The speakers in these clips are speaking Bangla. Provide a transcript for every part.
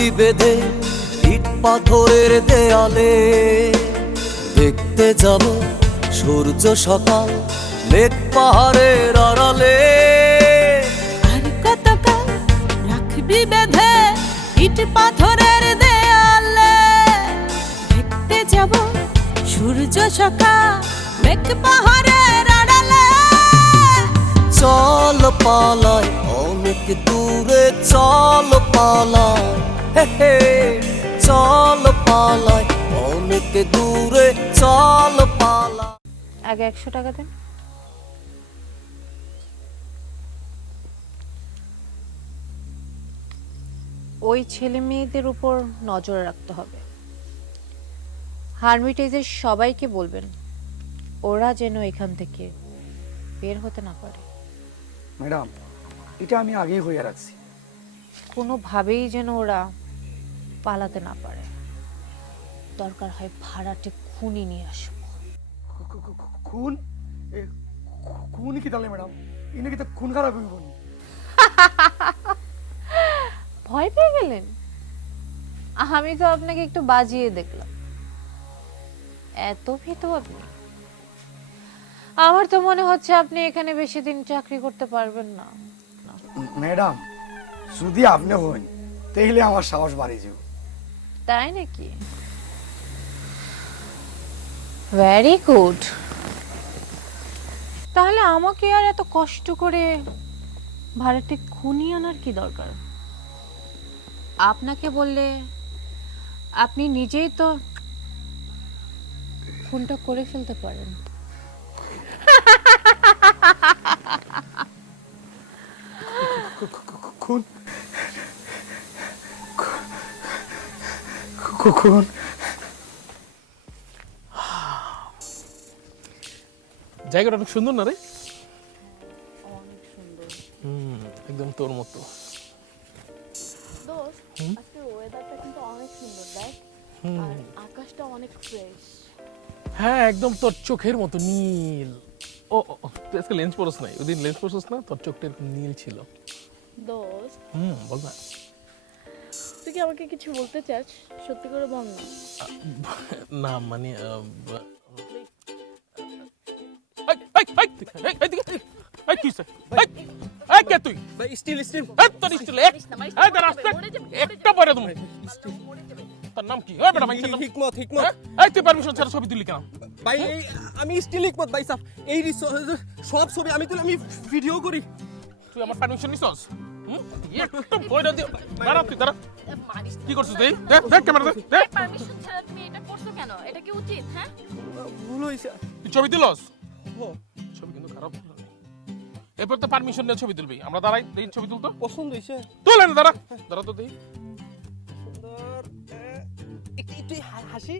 রাখবি বেঁধে ইট পাথরের দেয়ালে। দেখতে যাব সূর্য সকাল মেঘ পাহাড়ের আড়ালে। আর কতকাল রাখবি বেঁধে ইট পাথরের দেয়ালে। দেখতে যাব সূর্য সকাল মেঘ পাহাড়ের আড়ালে। চল পালাই অনেক দূরে চল পালাই, হে হে চল পালাই অনেক দূরে চল পালাই। আগে 100 টাকা দেন। ওই ছেলে মেয়েদের উপর নজর রাখতে হবে। হারমিটেজের সবাইকে বলবেন ওরা যেন এখান থেকে বের হতে না পারে। ম্যাডাম, এটা আমি আগেই হয়ে রাখছি। কোনোভাবেই যেন ওরা পালাতে না পারে। দরকার হয় ভাড়াটে খুনি নিয়ে আসবো। খুন? খুন কি তাহলে ম্যাডাম? ইনি কি খুন খারাপ হইব? ভয় পেয়ে গেলেন? আমি তো আপনাকে একটু বাজিয়ে দেখলাম, এত ভীতু আপনি? আমার তো মনে হচ্ছে আপনি এখানে বেশি দিন চাকরি করতে পারবেন না। ম্যাডাম, যদি আপনি হন তাহলে আমার সাহস বাড়ে যাব। তাই নাকি? Very good. তাহলে আমাকে আর এত কষ্ট করে ভাড়াটে খুনি আনার কি দরকার? আপনাকে বললে আপনি নিজেই তো খুনটা করে ফেলতে পারেন। খুন? খুন? জায়গাটা অনেক সুন্দর না রে? অনেক সুন্দর একদম তোর মতো। দোস্ত, আজকের ওয়েদারটা কিন্তু অনেক সুন্দর, দেখ। আর আকাশটা অনেক ফ্রেশ। হ্যাঁ, একদম তোর চোখের মতো নীল। ও তুই আজকে লেন্স পরস নাই? ওদিন লেন্স পরছিস না? তোর চোখটা এরকম নীল ছিল। দোস্ত, বল না। তুই কি আমাকে কিছু বলতে চাস? সত্যি করে বল না। না মানে ছবি তুলি কেন ভাই? আমি স্টিল হিকমত ভাই সাহেব। এই সব ছবি আমি তুলি, আমি ভিডিও করি। তুই আমার পারমিশন নিছস? একটু বইটা দিও। দাঁড়া তুই, দাঁড়া। কি করছিস তুই? দেখ দেখ ক্যামেরা দেখ দেখ। পারমিশন ছাড়া তুমি এটা করছো কেন? এটা কি উচিত? হ্যাঁ, ভুল হইছে। তুই ছবি দিলস? ও ছবি কিন্তু খারাপ। এরপর তো পারমিশন নিয়ে ছবি তুলবি। আমরা দাঁড়াই, এই ছবি তুলতো। পছন্দ হইছে। তুলে না, দাঁড়া দাঁড়া তো দেখি। সুন্দর। একটু হাসি।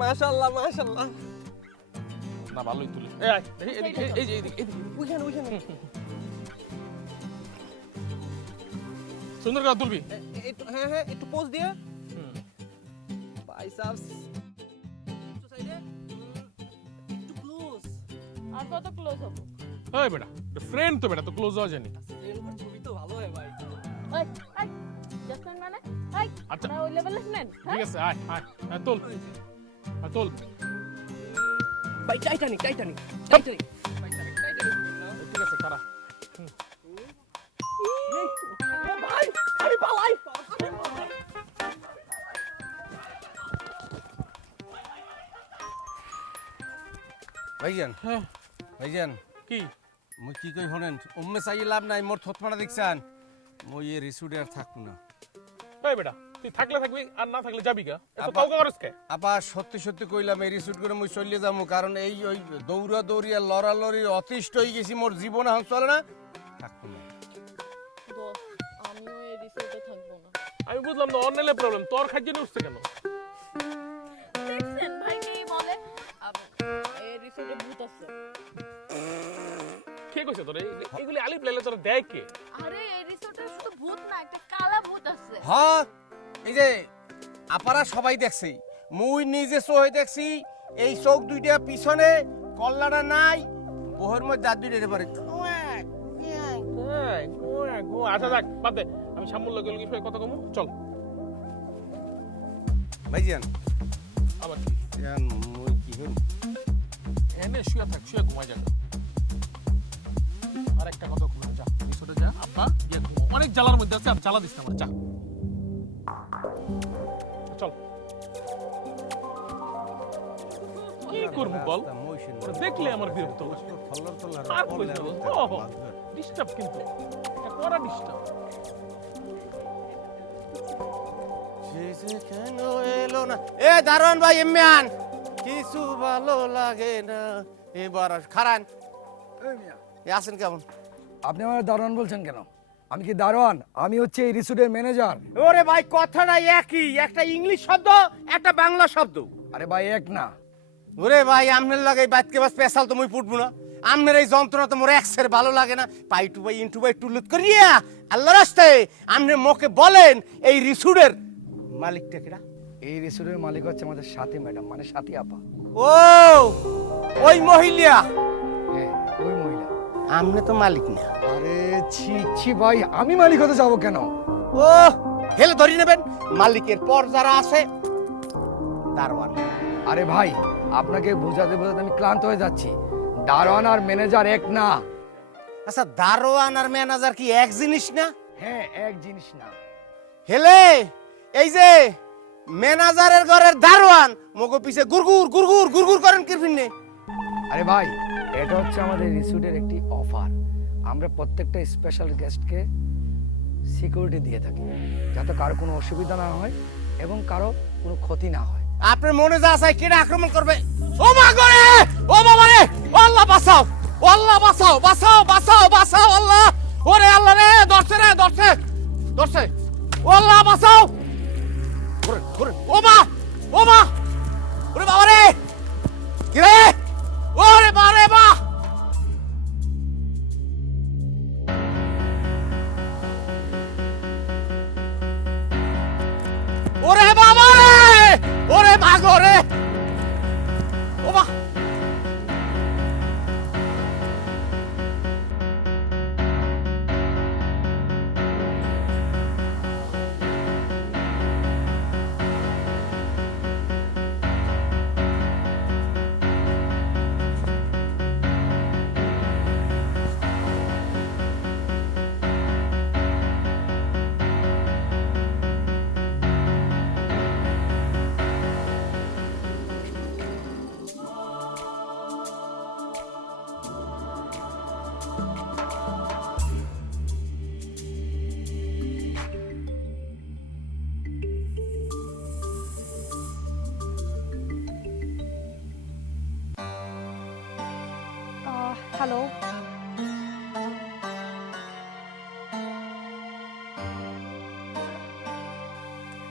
মাশাআল্লাহ মাশাআল্লাহ। না ভালোই তুলি। এই আয়, দেখি এদিকে, এই যে এদিকে এদিকে। ওইখানে ওইখানে। সুন্দর করে তুলবি। একটু হ্যাঁ হ্যাঁ, একটু পোজ দিয়ে ভাই সাহেব। একটু সাইডে, একটু ক্লোজ। আর কত ক্লোজ হবো? এই বেটা, ফ্রেন্ড তো বেটা, তো ক্লোজ হওয়া জানি। ফ্রেন্ডের ছবি তো ভালো হয় ভাই। ওই এই জাসমিন মানে এই আচ্ছা। আমরা ওই লেভেলের ফ্রেন্ড। ঠিক আছে, আয় আয় আয়, তোল তোল। ভাই টাইটানিক টাইটানিক টাইটানিক টাইটানিক। ঠিক আছে, খারাপ। ভাই আমি পালাই। ভাইজান, হ্যাঁ ভাইজান, কি মই কি কই শুনেন, উম্মে চাই লাভ নাই, মোর থতমাটা দেখছান, মই এ রিসুডে আর থাকবো না। এই বেটা, তুই থাকলে থাকবি আর না থাকলে যাবি গা। এত আপা- কাউকে করস কে? আপা সত্যি সত্যি কইলাম, এই রিসুড করে মই চলিয়ে যাবো, কারণ এই ওই দৌড়া দৌড়ি আর লড়ালড়ি অতিষ্ঠ হয়ে গেছি, মোর জীবন এখন চলে না, থাকবো না। দোস্ত, আমিও এই রিসোর্টে থাকবো না। আমি বুঝলাম না, অন্যের প্রবলেম, তোর খাদ্য নিয়ে উঠছে কেন? দেখছেন ভাই কি বলে? এই রিসোর্টে ভূত আছে। কে কইছে তোর? এইগুলি আলিফ লাইলা তোর দেয় কে? আরে এই রিসোর্টে শুধু ভূত না, একটা কালা ভূত আছে। হ্যাঁ, এই যে আপারা সবাই দেখছি, মুই নিজে চোখে দেখছি, এই চোখ দুইটা পিছনে, কল্লাটা নাই, বহের মধ্যে দাঁত দুইটা পারে। আচ্ছা যাক বাদ দে, আমি সামুল লগে লগে কথা কমু, চল। ভাইজান আবার কি জান মই কি হল এনে শুয়ে থাক, শুয়ে ঘুমাই যা। আর একটা কথা ঘুমা যা, রিসোর্টে যা, আব্বা গিয়ে ঘুমো। অনেক জ্বালার মধ্যে আছে, আর জ্বালা দিস না আমার, যা চল। কি করবো বল, ওরা দেখলে আমার বিরক্ত লাগে। আর কই যাবো? ডিস্টার্ব, কিন্তু এটা করা ডিস্টার্ব। কেন এলো না? এ দারোয়ান ভাই, এমিয়ান কিছু ভালো লাগে না এবার। খারান এই মিয়া, আছেন কেমন? আপনি আমার দারোয়ান বলছেন কেন? আমি কি দারোয়ান? আমি হচ্ছে এই রিসোর্টের ম্যানেজার। ওরে ভাই কথাটা একই, একটা ইংলিশ শব্দ একটা বাংলা শব্দ। আরে ভাই এক না। ওরে ভাই আমনের লাগে বাইতকে বাস স্পেশাল তো মুই ফুটবো না। আমনের এই যন্ত্রণা তো মোর এক্সের ভালো লাগে না। পাই টু বাই ইনটু বাই টুলুত করিয়া আল্লাহ রাস্তায় আমনের মুখে বলেন এই রিসোর্টের মালিকটা কেডা? এই রিসোর্টের মালিক হচ্ছে আমাদের সাথী ম্যাডাম, মানে সাথী আপা। ও ওই মহিলা? হ্যাঁ, ওই মহিলা। আমনে তো মালিক না। আরে ছি ছি ভাই, আমি মালিক হতে যাবো কেন? ও হেলে ধরি নেবেন, মালিকের পর যারা আছে দারোয়ান। আরে ভাই, আপনাকে বোঝাতে বোঝাতে আমি ক্লান্ত হয়ে যাচ্ছি। দারোয়ান আর ম্যানেজার এক না। আচ্ছা দারোয়ান আর ম্যানেজার কি এক জিনিস না? হ্যাঁ, এক জিনিস না। হেলে এই যে ম্যানেজারের ঘরের দারোয়ান মগো পিছে গুরগুর গুরগুর গুরগুর করেন কি ফিরনে? আরে ভাই, এটা হচ্ছে আমাদের রিসোর্টের একটি অফার। আমরা প্রত্যেকটা স্পেশাল গেস্টকে সিকিউরিটি দিয়ে থাকি, যাতে কারো কোনো অসুবিধা না হয় এবং কারো কোনো ক্ষতি না হয়। আপনার মনে যা চাই কেটে আক্রমণ করবে। ও মা গরে, ও বাবা রে, ও আল্লাহ বাঁচাও, ও আল্লাহ বাঁচাও, বাঁচাও বাঁচাও বাঁচাও আল্লাহ। ওরে আল্লাহ রে, ধরছে রে, ধরছে ধরছে, ও আল্লাহ বাঁচাও। ও মা, ও মা, ওরে বাবা রে, কি রে, ওরে মা রে মা। ওরে বাবা রে, ওরে মা গরে, ও মা। হ্যালো,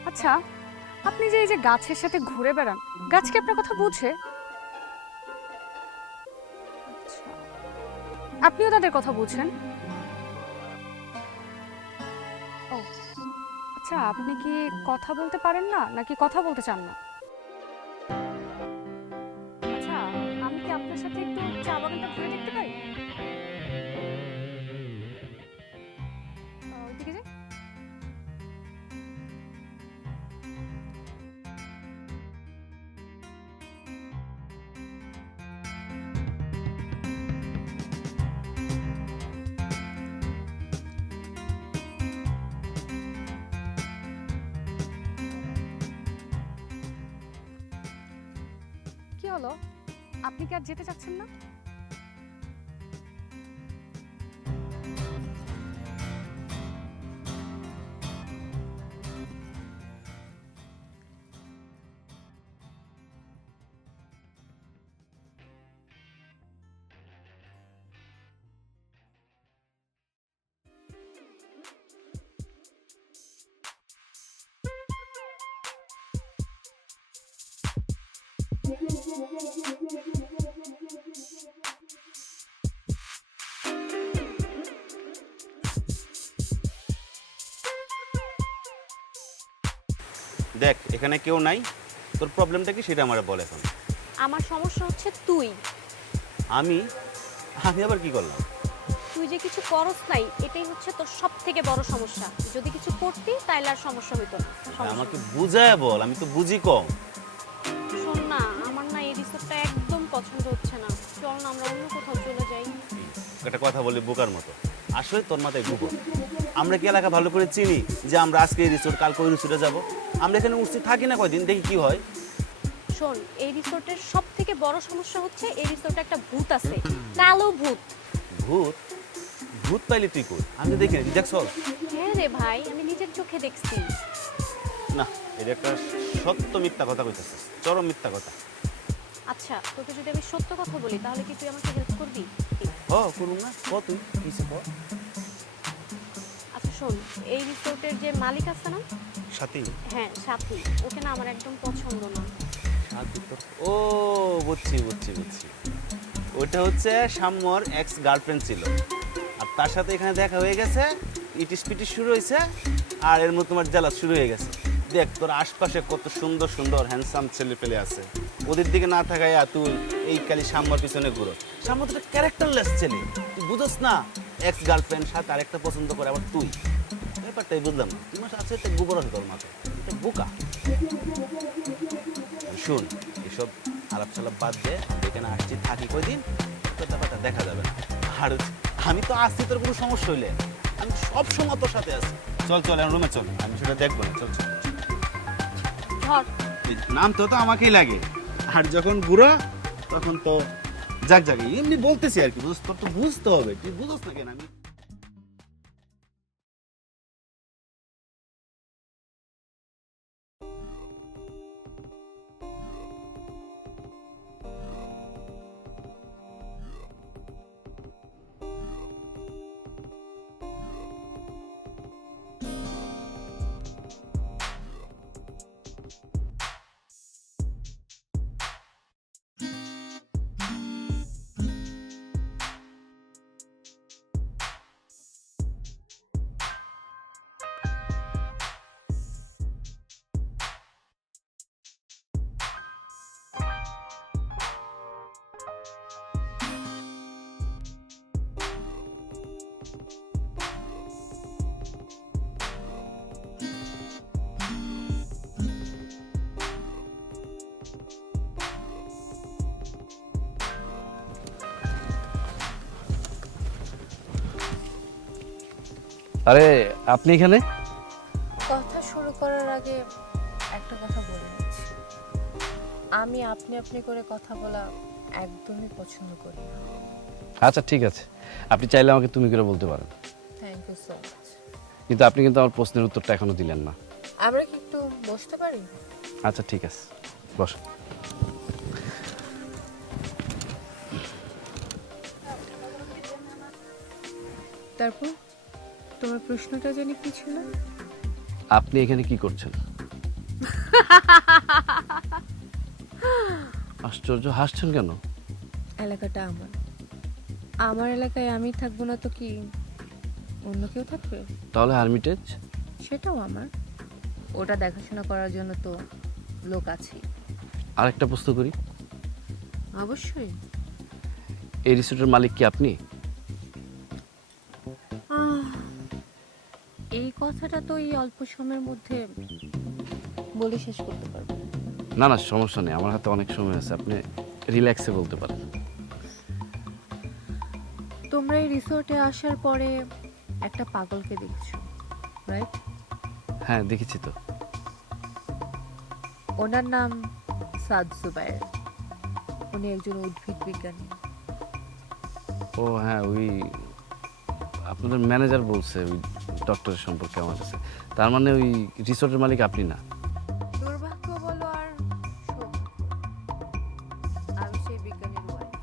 আচ্ছা আপনি যে এই যে গাছের সাথে ঘুরে বেড়ান, গাছ কি আপনার কথা বুঝে? আচ্ছা, আপনিও তাদের কথা বুঝেন? ও আচ্ছা, আপনি কি কথা বলতে পারেন না নাকি কথা বলতে চান না? আচ্ছা, আমি কি আপনার সাথে একটু চা বাগানটা ঘুরে দেখতে পারি? ওইদিকে যাই। কি হলো, আপনি কি আর যেতে চাচ্ছেন না? দেখ এখানে কেউ নাই, তোর প্রবলেমটা কি সেটা আমারে বল এখন। আমার সমস্যা হচ্ছে তুই আমি আমি আবার কি করলাম? তুই যে কিছু করস নাই এটাই হচ্ছে তোর সব থেকে বড় সমস্যা। যদি কিছু করতি তাইলে আর সমস্যা হইতো না। আমাকে বুঝায় বল, আমি তো বুঝি কম। শোন না, আমার না এই রিসোর্টটা একদম পছন্দ হচ্ছে না। চল না আমরা অন্য কোথাও চলে যাই। একটা কথা বলি বোকার মতো, আসলে তোর মাথায় গুবর। আমরা কি এলাকা ভালো করে চিনি যে আমরা আজকে এই রিসোর্ট কালকে ওই রিসোর্টে যাবো? আমরা এখানে উঠছি থাকি না কয়দিন, দেখি কি হয়। শোন, এই রিসোর্টের সব থেকে বড় সমস্যা হচ্ছে এই রিসোর্টে একটা ভূত আছে, কালো ভূত। ভূত? ভূত পাইলে তুই কই? আমি তো দেখি না, দেখছ? হ্যাঁ রে ভাই, আমি নিজের চোখে দেখছি। না, এটা একটা সত্য মিথ্যা কথা কইতেছিস, চরম মিথ্যা কথা। আচ্ছা, তোকে যদি আমি সত্য কথা বলি তাহলে কি তুই আমাকে হেল্প করবি? করুন না, ক তুই কিছু ক। আচ্ছা শোন, এই রিসোর্টের যে মালিক আছে না, সাথী? হ্যাঁ সাথী, ওকে না আমার একদম পছন্দ না। সাথী তো, ও বুঝছি বুঝছি বুঝছি, ওটা হচ্ছে সাম্যর এক্স গার্লফ্রেন্ড ছিল, আর তার সাথে এখানে দেখা হয়ে গেছে, ইটিস পিটিস শুরু হয়েছে, আর এর মধ্যে তোমার জেলাস শুরু হয়ে গেছে। দেখ তোর আশপাশে কত সুন্দর সুন্দর হ্যান্ডসাম ছেলে পেলে আছে, ওদের দিকে না থাকায় তুই এই কালি সাম্যর পিছনে ঘুরো। সাম্য তো ক্যারেক্টারলেস ছেলে, তুই বুঝোস না? এক্স গার্লফ্রেন্ড সাথে আরেকটা পছন্দ করে, আবার তুই। ব্যাপারটাই বুঝলাম না, তুই মাস আছে একটা গোবর আছে তোর মাথায়, এটা বোকা। শুন, এসব আলাপ সালাপ বাদ দে, এখানে আসছি থাকি কয়দিন, তোর ব্যাপারটা দেখা যাবে না। আর আমি তো আসছি তোর কোনো সমস্যা হইলে, আমি সব সময় তোর সাথে আছি। চল চল, এখন রুমে চল, আমি সেটা দেখবো না। চল চল, ধর নাম তো আমাকেই লাগে, আর যখন বুড়া তখন তো যাক যাক, এমনি বলতেছি আর কি, তোর তো বুঝতে হবে, তুই বুঝোস না কেন? আমি আরে আপনি এখানে? কথা শুরু করার আগে একটা কথা বলে নিচ্ছি, আমি আপনি আপনি করে কথা বলা একদমই পছন্দ করি না। আচ্ছা ঠিক আছে, আপনি চাইলে আমাকে তুমি করে বলতে পারেন, থ্যাংক ইউ সো মাচ। কিন্তু আপনি কিন্তু আমার প্রশ্নের উত্তরটা এখনো দিলেন না। আমরা কি একটু বসতে পারি? আচ্ছা ঠিক আছে, বস। তারপর তোমার প্রশ্নটা জানি কি ছিল? আপনি এখানে কি করছেন? আশ্চর্য, হাসছেন কেন? এলাকাটা আমার, আমার এলাকায় আমি থাকবো না তো কি অন্য কেউ থাকবে? তাহলে হারমিটেজ? সেটাও আমার, ওটা দেখাশোনা করার জন্য তো লোক আছে। আরেকটা প্রশ্ন করি। অবশ্যই। এই রিসোর্টের মালিক কি আপনি? এই কথাটা তো এই অল্প সময়ের মধ্যে বলে শেষ করতে পারবো না। না না, সমস্যা নেই, আমার হাতে অনেক সময় আছে, আপনি রিল্যাক্সে বলতে পারেন। তোমরা এই রিসোর্টে আসার পরে একটা পাগলকে দেখছো, রাইট? হ্যাঁ দেখেছি তো। ওনার নাম সাদ জুবায়ের, উনি একজন উদ্ভিদ বিজ্ঞানী। ও হ্যাঁ, ওই আপনাদের ম্যানেজার বলছে ওই ডক্টরের সম্পর্কে আমার কাছে। তার মানে ওই রিসোর্টের মালিক আপনি না? দুর্ভাগ্য বলো আর শোক, আমি সেই বিজ্ঞানীর ওয়াইফ।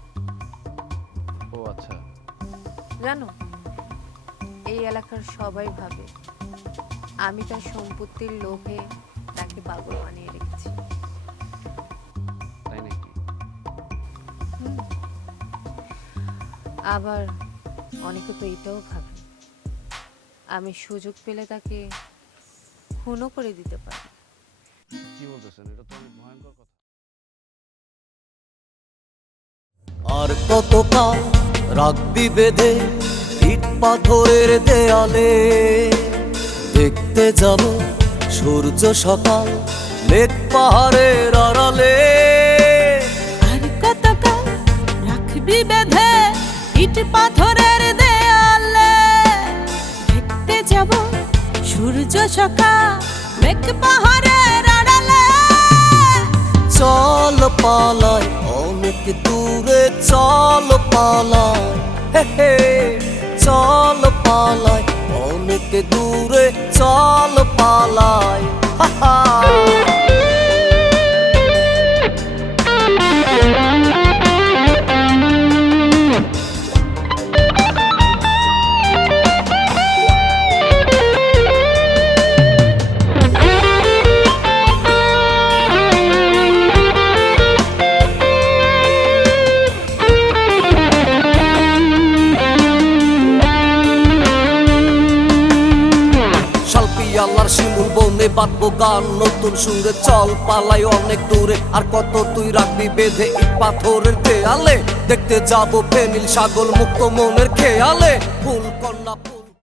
ও আচ্ছা। জানো, এই এলাকার সবাই ভাবে আমি তার সম্পত্তির লোভে তাকে পাগল বানিয়ে রেখেছি। তাই নাকি? আবার অনেকে তো এটাও ভাবে আমি সুযোগ পেলে তাকে খুনও করে দিতে পারি। কি বলতেছেন? এটা তো অনেক ভয়ঙ্কর কথা। আর কতকাল রাখবি বেঁধে ইট পাথরের দেয়ালে। দেখতে যাব সূর্য সকাল মেঘ পাহাড়ের আড়ালে। আর কতকাল রাখবি বেঁধে ইট পাথরের দেয়ালে। দেখতে যাব সূর্য সকাল মেঘ পাহাড়ের আড়ালে। চল পালাই অনেক দূরে চল পালাই, হে হে চল পালাই অনেক দূরে চল পালাই, হা হা। আল্লাহর শিমুল বনে বাঁধবো গান নতুন সুরে। চল পালাই অনেক দূরে আর কত তুই রাখবি বেঁধে ইট পাথরের দেয়ালে। দেখতে যাবো ফেনীল সাগর মুক্ত মনের খেয়ালে। ফুল কন্যা